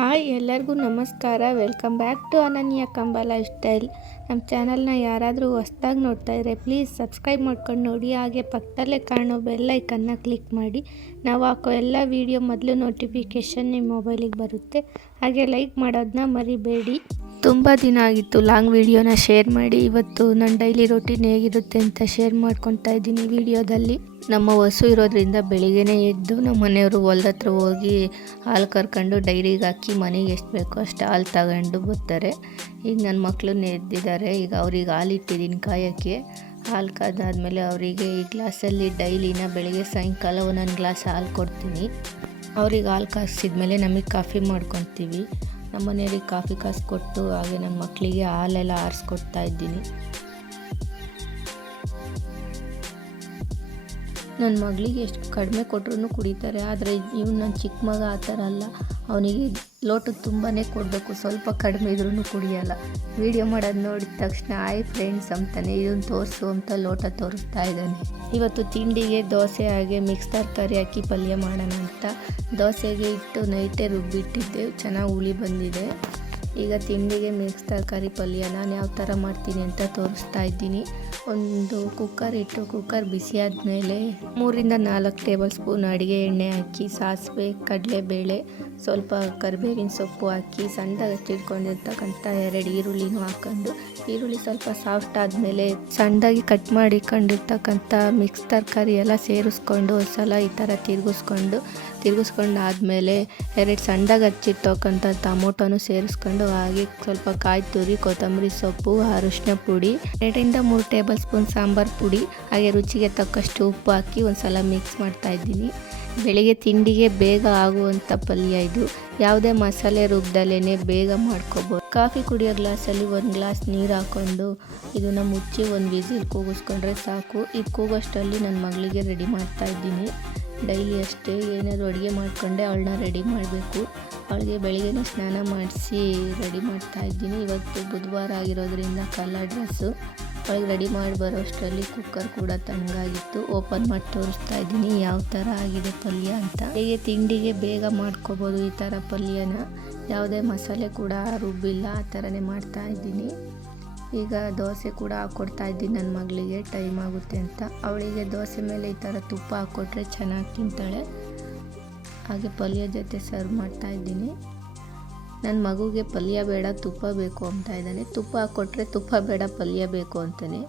Hi ಎಲ್ಲರಿಗೂ ನಮಸ್ಕಾರ. Welcome back to ಅನನ್ಯ ಕಂಬ ಲೈಫ್ ಸ್ಟೈಲ್. ನಮ್ಮ ಚಾನಲ್ನ ಯಾರಾದರೂ ಹೊಸ್ದಾಗಿ ನೋಡ್ತಾ ಇದ್ದರೆ ಪ್ಲೀಸ್ ಸಬ್ಸ್ಕ್ರೈಬ್ ಮಾಡ್ಕೊಂಡು ನೋಡಿ, ಹಾಗೆ ಪಕ್ಕದಲ್ಲೇ ಕಾಣೋ ಬೆಲ್ ಐಕನ್ನ ಕ್ಲಿಕ್ ಮಾಡಿ. ನಾವು ಹಾಕೋ ಎಲ್ಲ ವೀಡಿಯೋ ಮೊದಲು ನೋಟಿಫಿಕೇಷನ್ ನಿಮ್ಮ ಮೊಬೈಲಿಗೆ ಬರುತ್ತೆ. ಹಾಗೆ ಲೈಕ್ ಮಾಡೋದನ್ನ ಮರಿಬೇಡಿ. ತುಂಬ ದಿನ ಆಗಿತ್ತು ಲಾಂಗ್ ವೀಡಿಯೋನ ಶೇರ್ ಮಾಡಿ. ಇವತ್ತು ನನ್ನ ಡೈಲಿ ರೊಟೀನ್ ಹೇಗಿರುತ್ತೆ ಅಂತ ಶೇರ್ ಮಾಡ್ಕೊತಾ ಇದ್ದೀನಿ ವೀಡಿಯೋದಲ್ಲಿ. ನಮ್ಮ ಹಸು ಇರೋದ್ರಿಂದ ಬೆಳಿಗ್ಗೆನೇ ಎದ್ದು ನಮ್ಮ ಮನೆಯವರು ಹೊಲ್ದ ಹತ್ರ ಹೋಗಿ ಹಾಲು ಕರ್ಕೊಂಡು ಡೈರಿಗೆ ಹಾಕಿ ಮನೆಗೆ ಎಷ್ಟು ಬೇಕೋ ಅಷ್ಟು ಹಾಲು ತಗೊಂಡು ಬರ್ತಾರೆ. ಈಗ ನನ್ನ ಮಕ್ಕಳು ಎದ್ದಿದ್ದಾರೆ. ಈಗ ಅವ್ರಿಗೆ ಹಾಲು ಇಟ್ಟಿದ್ದೀನಿ ಕಾಯೋಕ್ಕೆ. ಹಾಲು ಕಾದಾದ್ಮೇಲೆ ಅವರಿಗೆ ಈ ಗ್ಲಾಸಲ್ಲಿ ಡೈಲಿನ ಬೆಳಿಗ್ಗೆ ಸಾಯಂಕಾಲ ಒಂದೊಂದು ಗ್ಲಾಸ್ ಹಾಲು ಕೊಡ್ತೀನಿ. ಅವ್ರಿಗೆ ಹಾಲು ಕಾಯಿಸಿದ್ಮೇಲೆ ನಮಗೆ ಕಾಫಿ ಮಾಡ್ಕೊತೀವಿ. ನಮ್ಮ ಮನೆಯವ್ರಿಗೆ ಕಾಫಿ ಕಾಯಿಸ್ಕೊಟ್ಟು ಹಾಗೆ ನನ್ನ ಮಕ್ಕಳಿಗೆ ಹಾಲೆಲ್ಲ ಆರಿಸ್ಕೊಡ್ತಾ ಇದ್ದೀನಿ. ನನ್ನ ಮಗಳಿಗೆ ಎಷ್ಟು ಕಡಿಮೆ ಕೊಟ್ಟರು ಕುಡಿತಾರೆ. ಆದರೆ ನನ್ನ ಚಿಕ್ಕ ಮಗ ಆ ಥರ ಅಲ್ಲ. ಅವನಿಗೆ ಲೋಟ ತುಂಬಾ ಕೊಡಬೇಕು, ಸ್ವಲ್ಪ ಕಡಿಮೆ ಇದ್ರೂ ಕುಡಿಯಲ್ಲ. ವೀಡಿಯೋ ಮಾಡೋದು ನೋಡಿದ ತಕ್ಷಣ ಹಾಯ್ ಫ್ರೆಂಡ್ಸ್ ಅಂತಾನೆ ಇದನ್ನು ತೋರಿಸು ಅಂತ ಲೋಟ ತೋರಿಸ್ತಾ ಇದ್ದಾನೆ. ಇವತ್ತು ತಿಂಡಿಗೆ ದೋಸೆ ಹಾಗೆ ಮಿಕ್ಸ್ ತರಕಾರಿ ಹಾಕಿ ಪಲ್ಯ ಮಾಡೋಣ ಅಂತ ದೋಸೆಗೆ ಇಟ್ಟು ನೈಟೇ ರುಬ್ಬಿಟ್ಟಿದ್ದೆ. ಚೆನ್ನಾಗಿ ಹುಳಿ ಬಂದಿದೆ. ಈಗ ತಿಂಡಿಗೆ ಮಿಕ್ಸ್ ತರಕಾರಿ ಪಲ್ಯ ನಾನು ಯಾವ ಥರ ಮಾಡ್ತೀನಿ ಅಂತ ತೋರಿಸ್ತಾ ಇದ್ದೀನಿ. ಒಂದು ಕುಕ್ಕರ್ ಇಟ್ಟು ಕುಕ್ಕರ್ ಬಿಸಿ ಆದಮೇಲೆ 3-4 ಟೇಬಲ್ ಸ್ಪೂನ್ ಅಡುಗೆ ಎಣ್ಣೆ ಹಾಕಿ ಸಾಸಿವೆ, ಕಡಲೆಬೇಳೆ, ಸ್ವಲ್ಪ ಕರಿಬೇವಿನ ಸೊಪ್ಪು ಹಾಕಿ ಸಣ್ಣದಾಗಿ ಹಚ್ಚಿಟ್ಕೊಂಡಿರ್ತಕ್ಕಂಥ 2 ಈರುಳ್ಳಿನೂ ಹಾಕ್ಕೊಂಡು, ಈರುಳ್ಳಿ ಸ್ವಲ್ಪ ಸಾಫ್ಟ್ ಆದಮೇಲೆ ಸಣ್ಣದಾಗಿ ಕಟ್ ಮಾಡಿಕೊಂಡಿರ್ತಕ್ಕಂಥ ಮಿಕ್ಸ್ ತರಕಾರಿ ಎಲ್ಲ ಸೇರಿಸ್ಕೊಂಡು ಒಂದು ಸಲ ಈ ಥರ ತಿರುಗಿಸ್ಕೊಂಡು ಆದಮೇಲೆ 2 ಸಣ್ಣದಾಗಿ ಹಚ್ಚಿರ್ತಕ್ಕಂಥ ಟೊಮೊಟೊನೂ ಸೇರಿಸ್ಕೊಂಡು, ಹಾಗೆ ಸ್ವಲ್ಪ ಕಾಯಿ ತುರಿ, ಕೊತ್ತಂಬರಿ ಸೊಪ್ಪು, ಅರಿಶಿನ ಪುಡಿ, 2-3 ಟೇಬಲ್ ಸ್ಪೂನ್ ಸಾಂಬಾರು ಪುಡಿ, ಹಾಗೆ ರುಚಿಗೆ ತಕ್ಕಷ್ಟು ಉಪ್ಪು ಹಾಕಿ ಒಂದು ಸಲ ಮಿಕ್ಸ್ ಮಾಡ್ತಾ ಇದ್ದೀನಿ. ಬೆಳಿಗ್ಗೆ ತಿಂಡಿಗೆ ಬೇಗ ಆಗುವಂಥ ಪಲ್ಯ ಇದು. ಯಾವುದೇ ಮಸಾಲೆ ರುಬ್ದಲೇ ಬೇಗ ಮಾಡ್ಕೋಬೋದು. ಕಾಫಿ ಕುಡಿಯೋ ಗ್ಲಾಸಲ್ಲಿ 1 ಗ್ಲಾಸ್ ನೀರು ಹಾಕ್ಕೊಂಡು ಇದನ್ನು ಮುಚ್ಚಿ 1 ವಿಸಿಲ್ ಕೂಗಿಸ್ಕೊಂಡ್ರೆ ಸಾಕು. ಇದು ಕೂಗೋಷ್ಟರಲ್ಲಿ ನನ್ನ ಮಗಳಿಗೆ ರೆಡಿ ಮಾಡ್ತಾ ಇದ್ದೀನಿ. ಡೈಲಿ ಅಷ್ಟೇ ಏನಾದರೂ ಅಡುಗೆ ಮಾಡಿಕೊಂಡೆ ಅವಳನ್ನ ರೆಡಿ ಮಾಡಬೇಕು. ಅವಳಿಗೆ ಬೆಳಿಗ್ಗೆನೇ ಸ್ನಾನ ಮಾಡಿಸಿ ರೆಡಿ ಮಾಡ್ತಾ ಇದ್ದೀನಿ. ಇವತ್ತು ಬುಧವಾರ ಆಗಿರೋದ್ರಿಂದ ಕಲರ್ ಡ್ರೆಸ್ಸು. ಅವಳಿಗೆ ರೆಡಿ ಮಾಡಿ ಬರೋ ಅಷ್ಟರಲ್ಲಿ ಕುಕ್ಕರ್ ಕೂಡ ತಣ್ಣಗಾಗಿತ್ತು. ಓಪನ್ ಮಾಡಿ ತೋರಿಸ್ತಾ ಇದ್ದೀನಿ ಯಾವ ಥರ ಆಗಿದೆ ಪಲ್ಯ ಅಂತ. ಹೇಗೆ ತಿಂಡಿಗೆ ಬೇಗ ಮಾಡ್ಕೋಬೋದು ಈ ಥರ ಪಲ್ಯನ. ಯಾವುದೇ ಮಸಾಲೆ ಕೂಡ ರುಬ್ಬಿಲ್ಲ, ಆ ಥರನೇ ಮಾಡ್ತಾ ಇದ್ದೀನಿ. ಈಗ ದೋಸೆ ಕೂಡ ಹಾಕ್ಕೊಡ್ತಾ ಇದ್ದೀನಿ ನನ್ನ ಮಗಳಿಗೆ, ಟೈಮ್ ಆಗುತ್ತೆ ಅಂತ. ಅವಳಿಗೆ ದೋಸೆ ಮೇಲೆ ಈ ಥರ ತುಪ್ಪ ಹಾಕ್ಕೊಟ್ರೆ ಚೆನ್ನಾಗಿ ತಿಂತಾಳೆ. ಹಾಗೆ ಪಲ್ಯ ಜೊತೆ ಸರ್ವ್ ಮಾಡ್ತಾ ಇದ್ದೀನಿ. ನನ್ನ ಮಗುಗೆ ಪಲ್ಯ ಬೇಡ ತುಪ್ಪ ಬೇಕು ಅಂತ ಇದ್ದಾನೆ. ತುಪ್ಪ ಹಾಕ್ಕೊಟ್ರೆ ತುಪ್ಪ ಬೇಡ ಪಲ್ಯ ಬೇಕು ಅಂತಾನೆ.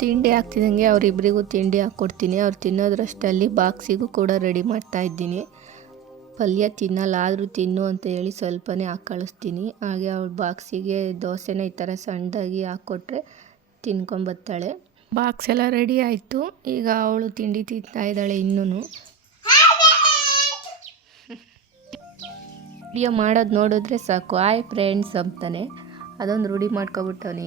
ತಿಂಡಿ ಹಾಕ್ತಿದ್ದಂಗೆ ಅವರಿಬ್ಬರಿಗೂ ತಿಂಡಿ ಹಾಕ್ಕೊಡ್ತೀನಿ. ಅವ್ರು ತಿನ್ನೋದ್ರಷ್ಟಲ್ಲಿ ಬಾಕ್ಸಿಗೂ ಕೂಡ ರೆಡಿ ಮಾಡ್ತಾ ಇದ್ದೀನಿ. ಪಲ್ಯ ತಿನ್ನಲ್ಲ ಆದರೂ ತಿನ್ನು ಅಂತ ಹೇಳಿ ಸ್ವಲ್ಪನೇ ಹಾಕಿ ಕಳಿಸ್ತೀನಿ. ಹಾಗೆ ಅವಳ ಬಾಕ್ಸಿಗೆ ದೋಸೆನ ಈ ಥರ ಸಣ್ಣದಾಗಿ ಹಾಕ್ಕೊಟ್ರೆ ತಿನ್ಕೊಂಬರ್ತಾಳೆ. ಬಾಕ್ಸ್ ಎಲ್ಲ ರೆಡಿ ಆಯಿತು. ಈಗ ಅವಳು ತಿಂಡಿ ತಿಂತಾ ಇದ್ದಾಳೆ. ಇನ್ನೂ ವಿಡಿಯೋ ಮಾಡೋದು ನೋಡಿದ್ರೆ ಸಾಕು ಹಾಯ್ ಫ್ರೆಂಡ್ಸ್ ಅಂತಾನೆ. ಅದೊಂದು ರೂಢಿ ಮಾಡ್ಕೊಬಿಟ್ಟವನು.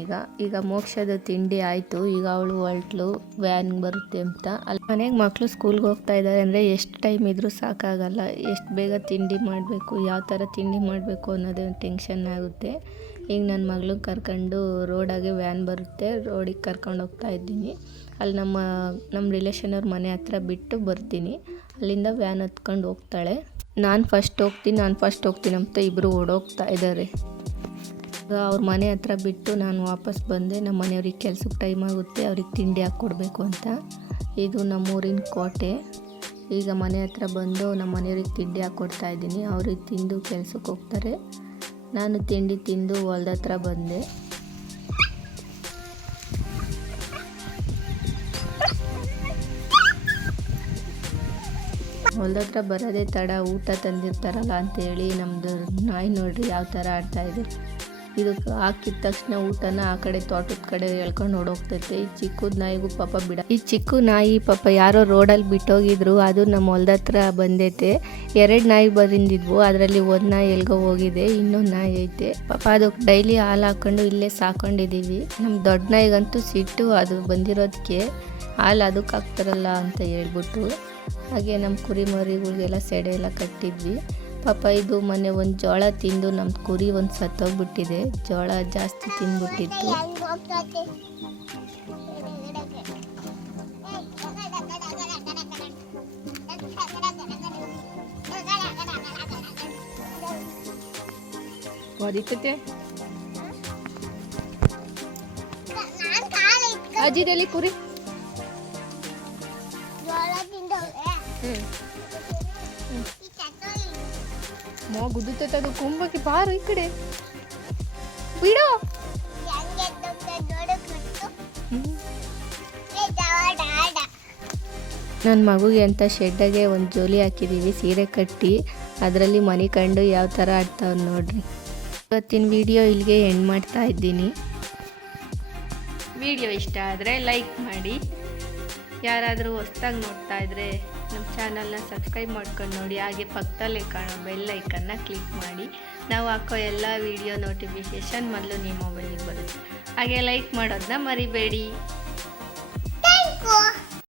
ಈಗ ಮೋಕ್ಷದ ತಿಂಡಿ ಆಯಿತು. ಈಗ ಅವಳು ಹೊರಟ್ಲು ವ್ಯಾನ್ ಬರುತ್ತೆ ಅಂತ. ಅಲ್ಲಿ ಮನೆಗೆ ಮಕ್ಕಳು ಸ್ಕೂಲ್ಗೆ ಹೋಗ್ತಾ ಇದ್ದಾರೆ ಅಂದರೆ ಎಷ್ಟು ಟೈಮ್ ಇದ್ರೂ ಸಾಕಾಗಲ್ಲ. ಎಷ್ಟು ಬೇಗ ತಿಂಡಿ ಮಾಡಬೇಕು, ಯಾವ ಥರ ತಿಂಡಿ ಮಾಡಬೇಕು ಅನ್ನೋದೇ ಒಂದು ಟೆನ್ಷನ್ ಆಗುತ್ತೆ. ಈಗ ನನ್ನ ಮಗಳನ್ನ ಕರ್ಕೊಂಡು ರೋಡಾಗೆ ವ್ಯಾನ್ ಬರುತ್ತೆ, ರೋಡಿಗೆ ಕರ್ಕೊಂಡು ಹೋಗ್ತಾ ಇದ್ದೀನಿ. ಅಲ್ಲಿ ನಮ್ಮ ರಿಲೇಷನ್ ಅವ್ರ ಮನೆ ಹತ್ರ ಬಿಟ್ಟು ಬರ್ತೀನಿ. ಅಲ್ಲಿಂದ ವ್ಯಾನ್ ಹತ್ಕೊಂಡು ಹೋಗ್ತಾಳೆ. ನಾನು ಫಸ್ಟ್ ಹೋಗ್ತೀನಿ ಅಂತ ಇಬ್ಬರು ಓಡೋಗ್ತಾ ಇದ್ದಾರೆ. ಅವ್ರ ಮನೆ ಹತ್ರ ಬಿಟ್ಟು ನಾನು ವಾಪಸ್ ಬಂದೆ. ನಮ್ಮ ಮನೆಯವ್ರಿಗೆ ಕೆಲ್ಸಕ್ಕೆ ಟೈಮ್ ಆಗುತ್ತೆ, ಅವ್ರಿಗೆ ತಿಂಡಿ ಹಾಕ್ಕೊಡ್ಬೇಕು ಅಂತ. ಇದು ನಮ್ಮೂರಿನ ಕೋಟೆ. ಈಗ ಮನೆ ಹತ್ರ ಬಂದು ನಮ್ಮ ಮನೆಯವ್ರಿಗೆ ತಿಂಡಿ ಹಾಕ್ಕೊಡ್ತಾ ಇದ್ದೀನಿ. ಅವ್ರಿಗೆ ತಿಂದು ಕೆಲ್ಸಕ್ಕೆ ಹೋಗ್ತಾರೆ. ನಾನು ತಿಂಡಿ ತಿಂದು ಹೊಲ್ದ ಹತ್ರ ಬಂದೆ. ಹೊಲ್ದ ಹತ್ರ ಬರೋದೇ ತಡ, ಊಟ ತಂದಿರ್ತಾರಲ್ಲ ಅಂತೇಳಿ ನಮ್ಮದು ನಾಯಿ ನೋಡ್ರಿ ಯಾವ ಥರ ಆಡ್ತಾಯಿದೆ. ಇದಕ್ಕೆ ಹಾಕಿದ ತಕ್ಷಣ ಊಟನ ಆ ಕಡೆ ತೋಟದ ಕಡೆ ಎಳ್ಕೊಂಡು ಓಡೋಗ್ತೈತೆ. ಈ ಚಿಕ್ಕದ ನಾಯಿಗೂ ಪಾಪ ಈ ಚಿಕ್ಕ ನಾಯಿ ಪಾಪ ಯಾರೋ ರೋಡಲ್ಲಿ ಬಿಟ್ಟೋಗಿದ್ರು, ಅದು ನಮ್ಮ ಹೊಲ್ದ ಹತ್ರ ಬಂದೈತೆ. 2 ನಾಯಿ ಬಂದಿದ್ವು, ಅದರಲ್ಲಿ ಒಂದು ನಾಯಿ ಎಲ್ಗೋ ಹೋಗಿದೆ, ಇನ್ನೊಂದು ನಾಯಿ ಐತೆ. ಪಾಪ ಅದಕ್ಕೆ ಡೈಲಿ ಹಾಲು ಹಾಕ್ಕೊಂಡು ಇಲ್ಲೇ ಸಾಕೊಂಡಿದ್ದೀವಿ. ನಮ್ಮ ದೊಡ್ಡ ನಾಯಿಗಂತೂ ಸಿಟ್ಟು, ಅದು ಬಂದಿರೋದಕ್ಕೆ ಹಾಲು ಅದಕ್ಕೆ ಹಾಕ್ತಾರಲ್ಲ ಅಂತ ಹೇಳ್ಬಿಟ್ಟು. ಹಾಗೆ ನಮ್ಮ ಕುರಿ ಮರಿಗಳಿಗೆಲ್ಲ ಸೆಡೆ ಎಲ್ಲ ಕಟ್ಟಿದ್ವಿ. ಪಾಪ ಇದು ಮೊನ್ನೆ ಒಂದು ಜೋಳ ತಿಂದು ನಮ್ಮ ಕುರಿ ಒಂದು ಸತ್ತೋಗ್ಬಿಟ್ಟಿದೆ. ಜೋಳ ಜಾಸ್ತಿ ತಿಂದ್ಬಿಟ್ಟಿತ್ತು. ಒದಿತತೆ ಅಜ್ಜಿದಲ್ಲಿ ಕುರಿ ಮೋ ಗುದ್ದುತ್ತೆ ಅದು ಕೊಂಬಕ್ಕೆ ಬಾರು ಈ ಕಡೆ ಬಿಡೋ ನನ್ನ ಮಗುಗೆ ಅಂತ ಶೆಡ್ಡಾಗೆ ಒಂದು ಜೋಲಿ ಹಾಕಿದ್ದೀವಿ ಸೀರೆ ಕಟ್ಟಿ ಅದರಲ್ಲಿ ಮನೆ ಕಂಡು ಯಾವ ಥರ ಆಡ್ತಾವ್ ನೋಡ್ರಿ. ಇವತ್ತಿನ ವಿಡಿಯೋ ಇಲ್ಲಿಗೆ ಎಂಡ್ ಮಾಡ್ತಾ ಇದ್ದೀನಿ. ವಿಡಿಯೋ ಇಷ್ಟ ಆದರೆ ಲೈಕ್ ಮಾಡಿ, ಯಾರಾದರೂ ಹೊಸ್ದಾಗಿ ನೋಡ್ತಾ ಇದ್ದರೆ ನಮ್ಮ ಚಾನಲ್ನ ಸಬ್ಸ್ಕ್ರೈಬ್ ಮಾಡ್ಕೊಂಡು ನೋಡಿ, ಹಾಗೆ ಪಕ್ಕದಲ್ಲೇ ಕಾಣೋ ಬೆಲ್ ಐಕನ್ನ ಕ್ಲಿಕ್ ಮಾಡಿ. ನಾವು ಹಾಕೋ ಎಲ್ಲ ವಿಡಿಯೋ ನೋಟಿಫಿಕೇಷನ್ ಮೊದಲು ನಿಮ್ಮ ಮೊಬೈಲಿಗೆ ಬರುತ್ತೆ. ಹಾಗೆ ಲೈಕ್ ಮಾಡೋದನ್ನ ಮರಿಬೇಡಿ.